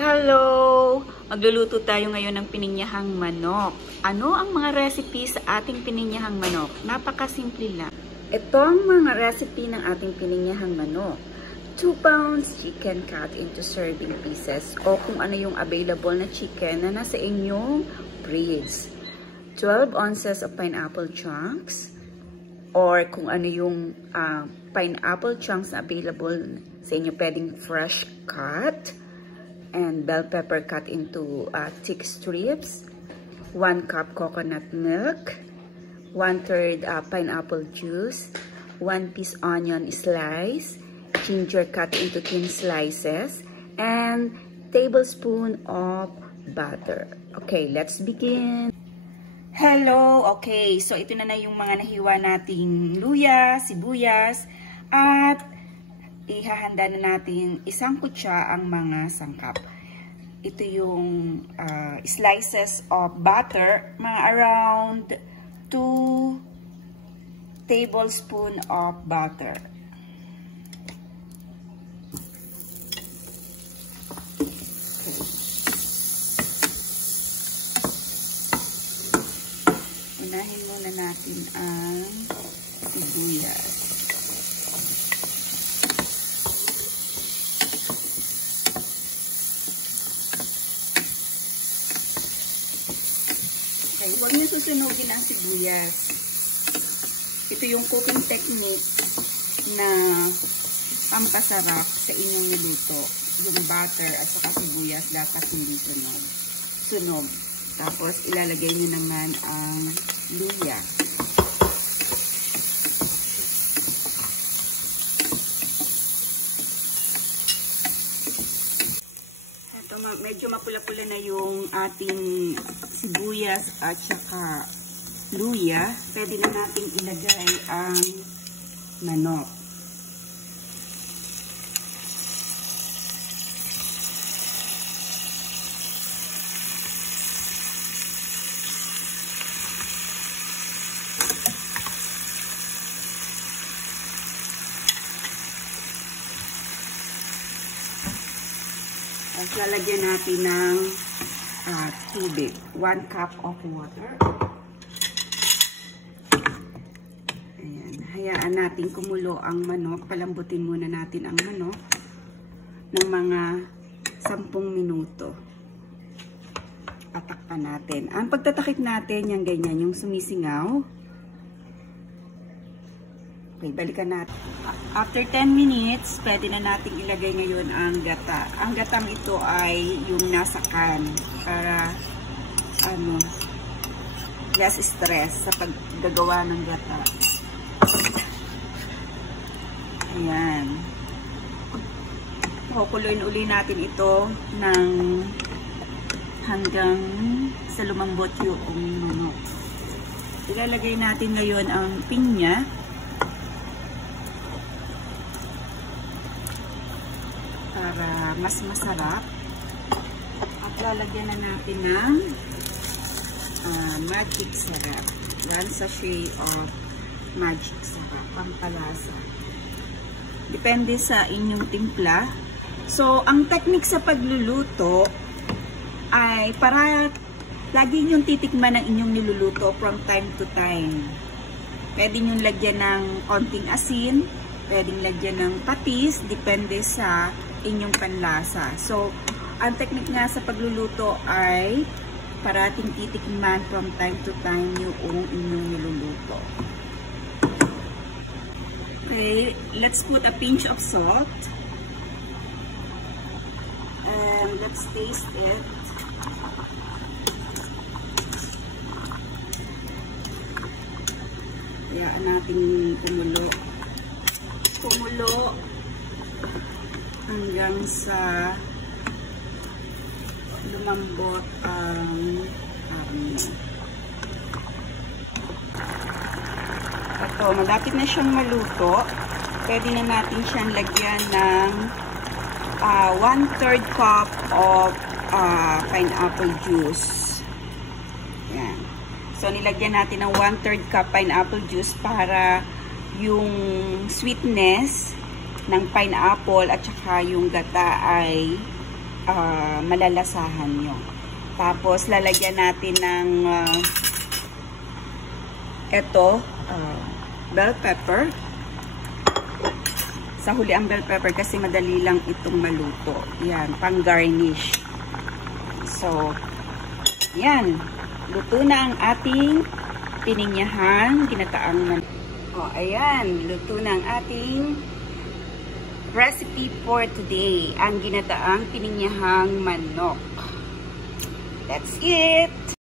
Hello! Magluluto tayo ngayon ng pininyahang manok. Ano ang mga recipe sa ating pininyahang manok? Napakasimple lang. Ito ang mga recipe ng ating pininyahang manok. 2 pounds chicken cut into serving pieces o kung ano yung available na chicken na nasa inyong fridge. 12 ounces of pineapple chunks or kung ano yung pineapple chunks na available sa inyo, pwedeng fresh cut. And bell pepper cut into thick strips, 1 cup coconut milk, 1/3 pineapple juice, 1 piece onion slice, ginger cut into thin slices, and tablespoon of butter. Okay, let's begin. Hello! Okay, so ito na yung mga nahiwa nating luya, sibuyas, at ihahanda na natin 1 kutsa ang mga sangkap. Ito yung slices of butter, mga around 2 tablespoon of butter. Okay. Unahin muna natin ang sibuyas. Okay, huwag niyo susunugin ang sibuyas. Ito yung cooking technique na pampasarap sa inyong niluto. Yung butter at saka sibuyas dapat hindi sunog. Tapos ilalagay niyo naman ang luya. Medyo mapula-pula na yung ating sibuyas at saka luya. Pwede na natin ilagay ang manok. At lalagyan natin ng tubig. 1 cup of water. Ayan. Hayaan natin kumulo ang manok. Palambutin muna natin ang manok ng mga 10 minuto. Patakpan natin. Ang pagtatakip natin, yung ganyan, yung sumisingaw. Okay, balikan natin. After 10 minutes, pwede na natin ilagay ngayon ang gata. Ang gatang ito ay yung nasa can para less stress sa paggagawa ng gata. Ayan. Kukuloyin uli natin ito ng hanggang sa lumambot yung manok. Ilalagay natin ngayon ang pinya. Para mas masarap. At lalagyan na natin ng magic syrup. 1 sachet of magic syrup. Pampalasa. Depende sa inyong timpla. So, ang technique sa pagluluto ay para lagi nyong titikman ang inyong niluluto from time to time. Pwede nyong lagyan ng konting asin. Pwedeng lagyan ng patis. Depende sa inyong panlasa. So, ang technique nga sa pagluluto ay parating titikman from time to time yung inyong niluluto. Okay, let's put a pinch of salt. And let's taste it. Hayaan natin kumulo hanggang sa lumambot ang karne. Ito, malapit na siyang maluto. Pwede na natin siyang lagyan ng 1/3 cup of pineapple juice. Yan. So, nilagyan natin ng 1/3 cup pineapple juice para yung sweetness ng pineapple at saka yung gata ay malalasahan nyo. Tapos, lalagyan natin ng bell pepper. Sa huli ang bell pepper kasi madali lang itong maluto. Yan, pang garnish. So, yan. Luto na ang ating pininyahan ginataang manok. O, ayan. Luto na ang ating recipe for today. Ang ginataang pininyahang manok. That's it!